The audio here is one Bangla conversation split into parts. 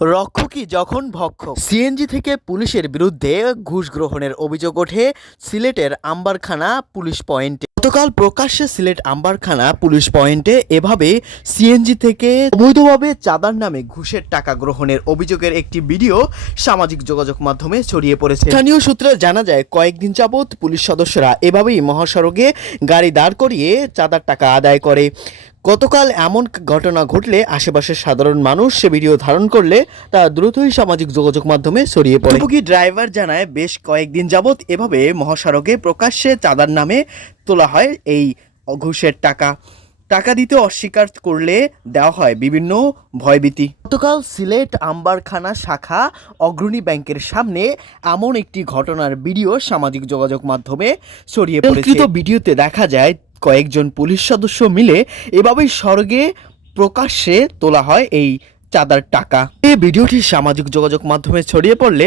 রক্ষকই যখন ভক্ষক। সিএনজি থেকে পুলিশের বিরুদ্ধে ঘুষ গ্রহণের অভিযোগ ওঠে সিলেটের আম্বারখানা পুলিশ পয়েন্টে। গতকাল প্রকাশ্যে সিলেট আম্বারখানা পুলিশ পয়েন্টে এভাবে সিএনজি থেকে অবৈধভাবে চাঁদার নামে ঘুষের টাকা গ্রহণের অভিযোগের একটি ভিডিও সামাজিক যোগাযোগ মাধ্যমে ছড়িয়ে পড়েছে। স্থানীয় সূত্রে জানা যায়, কয়েকদিন যাবৎ পুলিশ সদস্যরা এভাবেই মহাসড়কে গাড়ি দাঁড় করিয়ে চাঁদার টাকা আদায় করে। গতকাল এমন ঘটনা ঘটলে আশেপাশের সাধারণ মানুষ সে ভিডিও ধারণ করলে তা দ্রুতই সামাজিক যোগাযোগ মাধ্যমে ছড়িয়ে পড়ে। ড্রাইভার জানায়, বেশ কয়েকদিন যাবৎ এভাবে মহাসড়কে প্রকাশ্যে চাঁদার নামে তোলা হয় এই ঘুষের টাকা দিতে অস্বীকার করলে দেওয়া হয় বিভিন্ন ভয়ভীতি। গতকাল সিলেট আম্বারখানা শাখা অগ্রণী ব্যাংকের সামনে এমন একটি ঘটনার ভিডিও সামাজিক যোগাযোগ মাধ্যমে ছড়িয়ে পড়েছে। ভিডিওতে দেখা যায়, কয়েকজন পুলিশ সদস্য মিলে এভাবেই সড়কে প্রকাশ্যে তোলা হয় এই চাঁদার টাকা। এই ভিডিওটি সামাজিক যোগাযোগ মাধ্যমে ছড়িয়ে পড়লে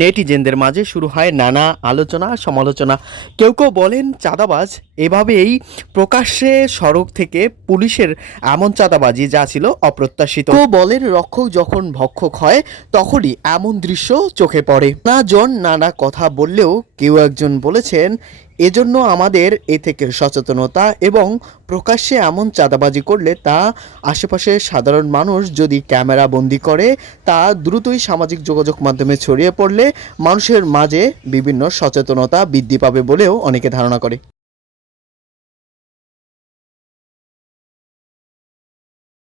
নেটিজেনদের মাঝে শুরু হয় নানা আলোচনা সমালোচনা। কেউ কেউ বলেন, চাঁদাবাজ এভাবেই প্রকাশ্যে সড়ক থেকে পুলিশের এমন চাঁদাবাজি যা ছিল অপ্রত্যাশিত। কেউ বলেন, রক্ষক যখন ভক্ষক হয় তখনই এমন দৃশ্য চোখে পড়ে। নানাজন নানা কথা বললেও কেউ একজন বলেছেন, এজন্য আমাদের এ থেকে সচেতনতা এবং প্রকাশ্যে এমন চাঁদাবাজি করলে তা আশেপাশে সাধারণ মানুষ যদি ক্যামেরা বন্দি করে তা দ্রুতই সামাজিক যোগাযোগ মাধ্যমে ছড়িয়ে পড়লে মানুষের মাঝে বিভিন্ন সচেতনতা বৃদ্ধি পাবে বলেও অনেকে ধারণা করে।